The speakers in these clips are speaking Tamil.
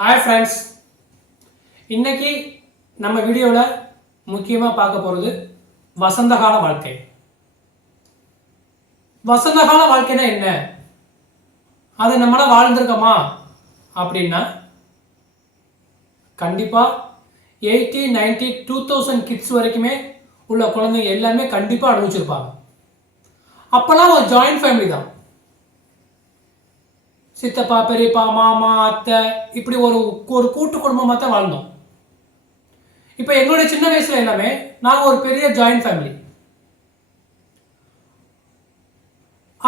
ஹாய் ஃப்ரெண்ட்ஸ் இன்னைக்கு நம்ம வீடியோவில் முக்கியமாக பார்க்க போகிறது வசந்தகால வாழ்க்கை. வசந்தகால வாழ்க்கைனா என்ன? அது நம்மளால் வாழ்ந்திருக்கோமா? அப்படின்னா கண்டிப்பாக eighty ninety two thousand kids வரைக்குமே உள்ள குழந்தைங்க எல்லாமே கண்டிப்பாக அனுபவிச்சிருப்பாங்க. அப்போல்லாம் ஒரு ஜாயிண்ட் ஃபேமிலி தான். சித்தப்பா பெரியப்பா மாமா அத்தை இப்படி ஒரு ஒரு கூட்டு குடும்பமாக தான் வாழ்ந்தோம். இப்போ எங்களுடைய சின்ன வயசில் எல்லாமே நாங்கள் ஒரு பெரிய ஜாயிண்ட் ஃபேமிலி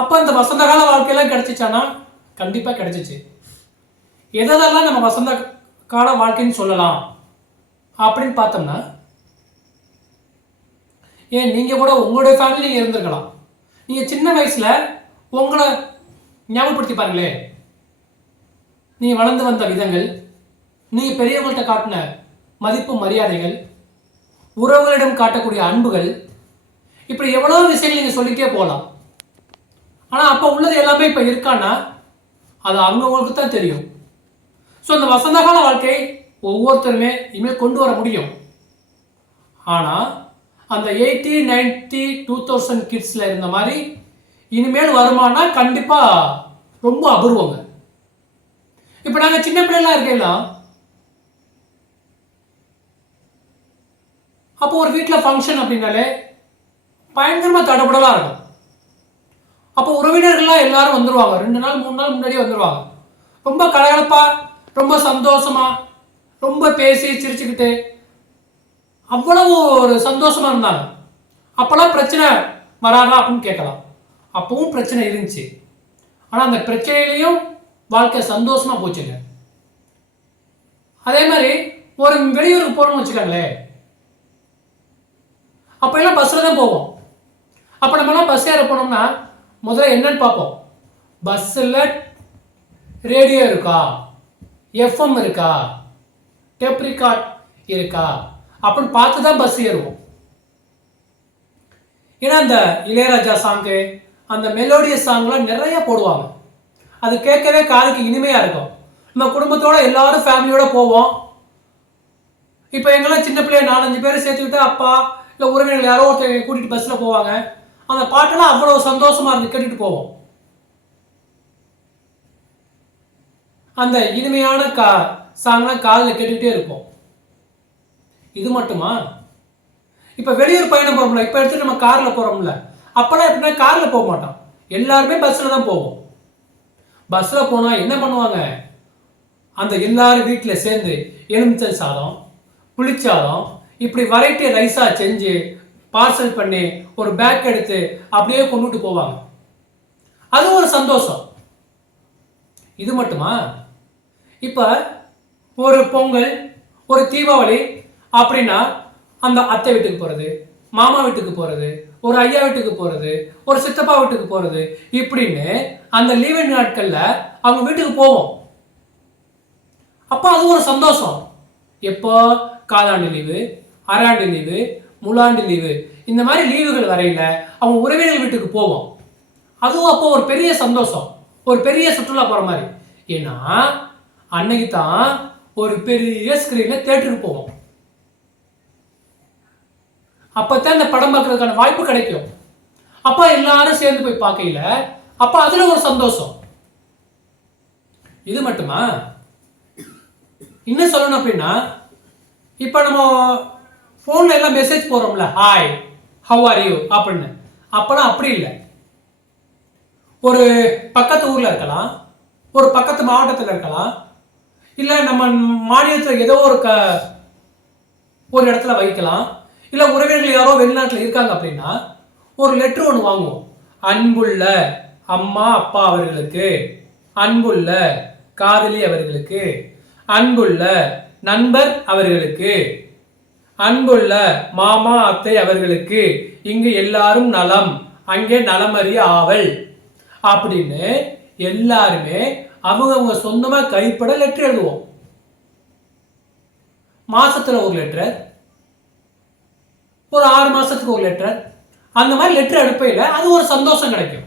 அப்போ இந்த வசந்த கால வாழ்க்கையெல்லாம் கிடச்சிச்சானா? கண்டிப்பாக கிடச்சிச்சு. எதெல்லாம் நம்ம வசந்த கால வாழ்க்கைன்னு சொல்லலாம் அப்படின்னு பார்த்தோம்னா ஏன் நீங்கள் கூட உங்களுடைய ஃபேமிலி இருந்திருக்கலாம். நீங்கள் சின்ன வயசில் உங்களை ஞாபகப்படுத்தி பாருங்களேன். நீ வளர்ந்து வந்த விதங்கள் நீ பெரியவங்கள்ட்ட காட்டின மதிப்பு மரியாதைகள் உறவுகளிடம் காட்டக்கூடிய அன்புகள் இப்படி எவ்வளோ விஷயங்கள் நீங்கள் சொல்லிட்டே போகலாம். ஆனால் அப்போ உள்ளது எல்லாமே இப்போ இருக்கான்னா அது அவங்கவுங்களுக்கு தான் தெரியும். ஸோ அந்த வசந்தகால வாழ்க்கை ஒவ்வொருத்தருமே இனிமேல் கொண்டு வர முடியும். ஆனால் அந்த எயிட்டி நைன்டி டூ தௌசண்ட் கிட்ஸில் இருந்த மாதிரி இனிமேல் வருமானா கண்டிப்பாக ரொம்ப அபூர்வங்க. இப்போ நாங்கள் சின்ன பிள்ளைலாம் இருக்கீங்களா அப்போ ஒரு வீட்டில் ஃபங்க்ஷன் அப்படின்னாலே பயங்கரமாக தடப்படலாக இருக்கும். அப்போ உறவினர்கள்லாம் எல்லாரும் வந்துடுவாங்க ரெண்டு நாள் மூணு நாள் முன்னாடியே வந்துடுவாங்க ரொம்ப கலகலப்பாக ரொம்ப சந்தோஷமா ரொம்ப பேசி சிரிச்சுக்கிட்டு அவ்வளவு ஒரு சந்தோஷமா இருந்தாங்க. அப்போல்லாம் பிரச்சனை வராதா அப்படின்னு கேட்கலாம். அப்பவும் பிரச்சனை இருந்துச்சு. ஆனால் அந்த பிரச்சனையிலையும் வாழ்க்கை சந்தோஷமா போச்சுங்க. அதே மாதிரி ஒரு வெளியூருக்கு போகிறோம்னு வச்சுக்கோங்களேன் அப்போ எல்லாம் பஸ்ஸில் தான் போவோம். அப்போ நம்மலாம் பஸ் ஏற போனோம்னா முதல்ல என்னன்னு பார்ப்போம். பஸ்ஸில் ரேடியோ இருக்கா? எஃப்எம் இருக்கா? டேப் ரிகார்ட் இருக்கா? அப்படின்னு பார்த்து தான் பஸ் ஏறுவோம். ஏன்னா அந்த இளையராஜா சாங்கு அந்த மெலோடியஸ் சாங்லாம் நிறைய போடுவாங்க. அது கேட்கவே காதுக்கு இனிமையாக இருக்கும். நம்ம குடும்பத்தோட எல்லாரும் ஃபேமிலியோட போவோம். இப்போ எங்கெல்லாம் சின்ன பிள்ளைய நாலஞ்சு பேர் சேர்த்துக்கிட்டு அப்பா இல்லை உறவினர்கள் யாரோ ஒருத்தர் கூட்டிகிட்டு பஸ்ஸில் போவாங்க. அந்த பாட்டெல்லாம் அவ்வளோ சந்தோஷமாக இருந்து கேட்டுட்டு போவோம். அந்த இனிமையான கா சாங்லாம் காதில் கேட்டுக்கிட்டே இருப்போம். இது மட்டுமா? இப்போ வெளியூர் பயணம் போகிறோம்ல இப்போ எடுத்துகிட்டு நம்ம காரில் போகிறோம்ல அப்போல்லாம் எப்படின்னா காரில் போக மாட்டோம். எல்லாருமே பஸ்ஸில் தான் போவோம். பஸ்ஸில் போனால் என்ன பண்ணுவாங்க? அந்த எல்லாரும் வீட்டில் சேர்ந்து எலுமிச்சல் சாதம் புளிச்சாதம் இப்படி வெரைட்டி ரைஸாக செஞ்சு பார்சல் பண்ணி ஒரு பேக் எடுத்து அப்படியே கொண்டுட்டு போவாங்க. அது ஒரு சந்தோஷம். இது மட்டுமா? இப்போ ஒரு பொங்கல் ஒரு தீபாவளி அப்படின்னா அந்த அத்தை வீட்டுக்கு போகிறது மாமா வீட்டுக்கு போகிறது ஒரு ஐயா வீட்டுக்கு போகிறது ஒரு சித்தப்பா வீட்டுக்கு போகிறது இப்படின்னு அந்த லீவு நாட்களில் அவங்க வீட்டுக்கு போவோம். அப்போ அது ஒரு சந்தோஷம். எப்போ? காலாண்டு லீவு அராண்டு லீவு முலாண்டு லீவு இந்த மாதிரி லீவுகள் வரையில அவங்க உறவினர்கள் வீட்டுக்கு போவோம். அதுவும் அப்போ ஒரு பெரிய சந்தோஷம். ஒரு பெரிய சுற்றுலா போகிற மாதிரி. ஏன்னா அன்னைக்கு தான் ஒரு பெரிய ஸ்க்ரீனில் தேட்டருக்கு போவோம். அப்போ தான் இந்த படம் பார்க்கறதுக்கான வாய்ப்பு கிடைக்கும். அப்போ எல்லாரும் சேர்ந்து போய் பார்க்கையில அப்போ அதில் ஒரு சந்தோஷம். இது மட்டுமா? இன்னும் சொல்லணும் அப்படின்னா இப்போ நம்ம ஃபோனில் எல்லாம் மெசேஜ் போடுறோம்ல ஹாய் ஹவ் ஆர் யூ அப்படின்னு. அப்போலாம் அப்படி இல்லை. ஒரு பக்கத்து ஊரில் இருக்கலாம் ஒரு பக்கத்து மாவட்டத்தில் இருக்கலாம் இல்லை நம்ம மாநிலத்தில் ஏதோ ஒரு க ஒரு இடத்துல வைக்கலாம். இல்லை உறவினர்கள் யாரோ வெளிநாட்டில் இருக்காங்க அப்படின்னா ஒரு லெட்ரு ஒன்று வாங்குவோம். அன்புள்ள அம்மா அப்பா அவர்களுக்கு அன்புள்ள காதலி அவர்களுக்கு அன்புள்ள நண்பர் அவர்களுக்கு அன்புள்ள மாமா அத்தை அவர்களுக்கு இங்கு எல்லாரும் நலம் அங்கே நலமறிய ஆவல் அப்படின்னு எல்லாருமே அவங்க அவங்க சொந்தமாக கைப்பட லெட்டர் எழுதுவோம். மாசத்துல ஒரு லெட்டர் ஒரு ஆறு மாதத்துக்கு ஒரு லெட்டர் அந்த மாதிரி லெட்டர் அனுப்பையில் அது ஒரு சந்தோஷம் கிடைக்கும்.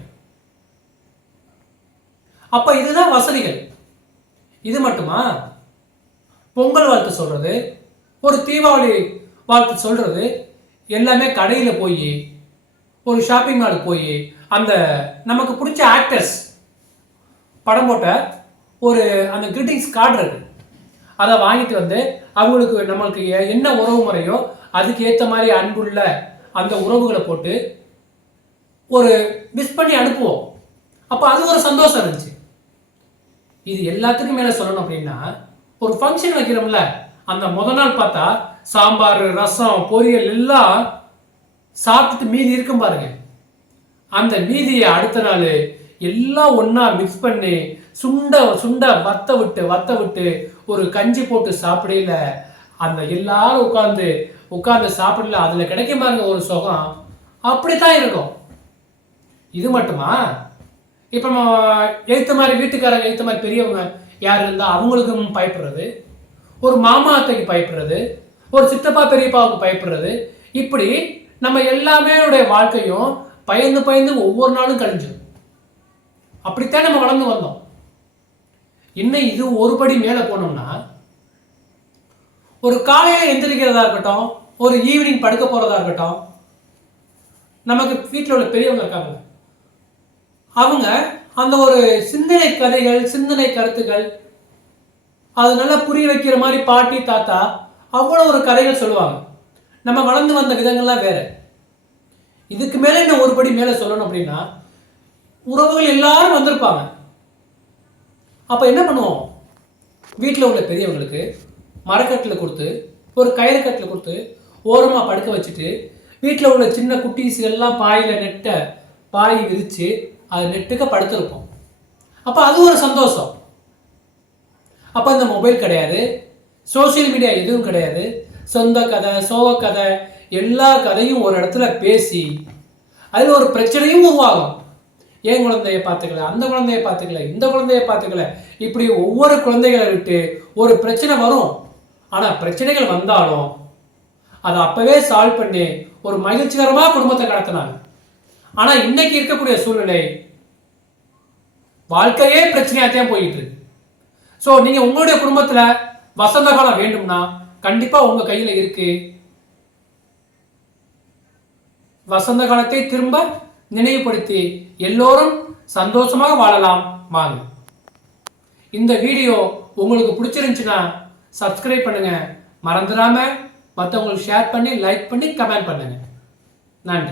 அப்போ இதுதான் வசதிகள். இது மட்டுமா? பொங்கல் வாழ்த்து சொல்கிறது ஒரு தீபாவளி வாழ்த்து சொல்கிறது எல்லாமே கடையில் போய் ஒரு ஷாப்பிங் மாலுக்கு போய் அந்த நமக்கு பிடிச்ச ஆக்டர்ஸ் படம் போட்ட ஒரு அந்த கிரீட்டிங்ஸ் கார்டு இருக்கு. அதை வாங்கிட்டு வந்து அவங்களுக்கு நம்மளுக்கு என்ன உறவு முறையோ அதுக்கேற்ற மாதிரி அன்புள்ள அந்த உறவுகளை போட்டு ஒரு மிஸ் பண்ணி அனுப்புவோம். அப்போ அது ஒரு சந்தோஷம் இருந்துச்சு. இது எல்லாத்துக்கும் மேலே சொல்லணும் அப்படின்னா ஒரு ஃபங்க்ஷன் வைக்கிறோம்ல அந்த முத நாள் பார்த்தா சாம்பார் ரசம் பொரியல் எல்லாம் சாப்பிட்டுட்டு மீதி இருக்கும் பாருங்க. அந்த மீதியை அடுத்த நாள் எல்லாம் ஒன்றா மிக்ஸ் பண்ணி சுண்ட சுண்ட வத்த விட்டு வத்த விட்டு ஒரு கஞ்சி போட்டு சாப்பிடையில அந்த எல்லாரும் உட்காந்து உட்கார்ந்து சாப்பிடல அதில் கிடைக்கும் பாருங்க ஒரு சுகம். அப்படித்தான் இருக்கும். இது மட்டுமா? இப்போ நம்ம எழுத்த மாதிரி வீட்டுக்காரங்க எழுத்த மாதிரி பெரியவங்க யார் இருந்தால் அவங்களுக்கும் பயப்படுறது ஒரு மாமா அத்தைக்கு பயப்படுறது ஒரு சித்தப்பா பெரியப்பாவுக்கு பயப்படுறது. இப்படி நம்ம எல்லாமே உடைய வாழ்க்கையும் பயந்து பயந்து ஒவ்வொரு நாளும் கழிஞ்சிடும் அப்படித்தான் நம்ம வளர்ந்து வந்தோம். இன்னும் இது ஒரு படி மேலே போனோம்னா ஒரு காலையில் எந்திரிக்கிறதா இருக்கட்டும் ஒரு ஈவினிங் படுக்க போகிறதா இருக்கட்டும் நமக்கு வீட்டில் உள்ள பெரியவங்க இருக்காங்க. அவங்க அந்த ஒரு சிந்தனை கதைகள் சிந்தனை கருத்துக்கள் அது நல்லா புரிய வைக்கிற மாதிரி பாட்டி தாத்தா அவ்வளோ ஒரு கதைகள் சொல்லுவாங்க. நம்ம வளர்ந்து வந்த விதங்கள்லாம் வேற. இதுக்கு மேலே இன்னும் ஒரு படி மேலே சொல்லணும் அப்படின்னா உறவுகள் எல்லாரும் வந்திருப்பாங்க. அப்போ என்ன பண்ணுவோம்? வீட்டில் உள்ள பெரியவங்களுக்கு மரக்கட்டில் கொடுத்து ஒரு கயிறு கட்டில் கொடுத்து ஓரமாக படுக்க வச்சுட்டு வீட்டில் உள்ள சின்ன குட்டீஸ் எல்லாம் பாயில் நெட்டை பாய் விரித்து அது நெட்டுக்க படுத்திருப்போம். அப்போ அது ஒரு சந்தோஷம். அப்போ இந்த மொபைல் கிடையாது. சோஷியல் மீடியா எதுவும் கிடையாது. சொந்த கதை சோக கதை எல்லா கதையும் ஒரு இடத்துல பேசி அதில் ஒரு பிரச்சனையும் உருவாகும். என் குழந்தைய பார்த்துக்கல? அந்த குழந்தைய பார்த்துக்கல? இந்த குழந்தைய பார்த்துக்கல? இப்படி ஒவ்வொரு குழந்தைகளை விட்டு ஒரு பிரச்சனை வரும். ஆனால் பிரச்சனைகள் வந்தாலும் அதை அப்போவே சால்வ் பண்ணி ஒரு மகிழ்ச்சிகரமாக குடும்பத்தை கடத்தினாங்க ஆனால் இன்னைக்கு இருக்கக்கூடிய சூழ்நிலை வாழ்க்கையே பிரச்சனையாகத்தான் போயிட்டு இருக்கு. ஸோ நீங்கள் உங்களுடைய குடும்பத்தில் வசந்த காலம் வேண்டும்னா கண்டிப்பாக உங்கள் கையில் இருக்கு. வசந்த காலத்தை திரும்ப நினைவுபடுத்தி எல்லோரும் சந்தோஷமாக வாழலாம். வாங்க. இந்த வீடியோ உங்களுக்கு பிடிச்சிருந்துச்சுன்னா சப்ஸ்கிரைப் பண்ணுங்கள் மறந்துடாமல் மற்றவங்களுக்கு ஷேர் பண்ணி லைக் பண்ணி கமெண்ட் பண்ணுங்க. நன்றி.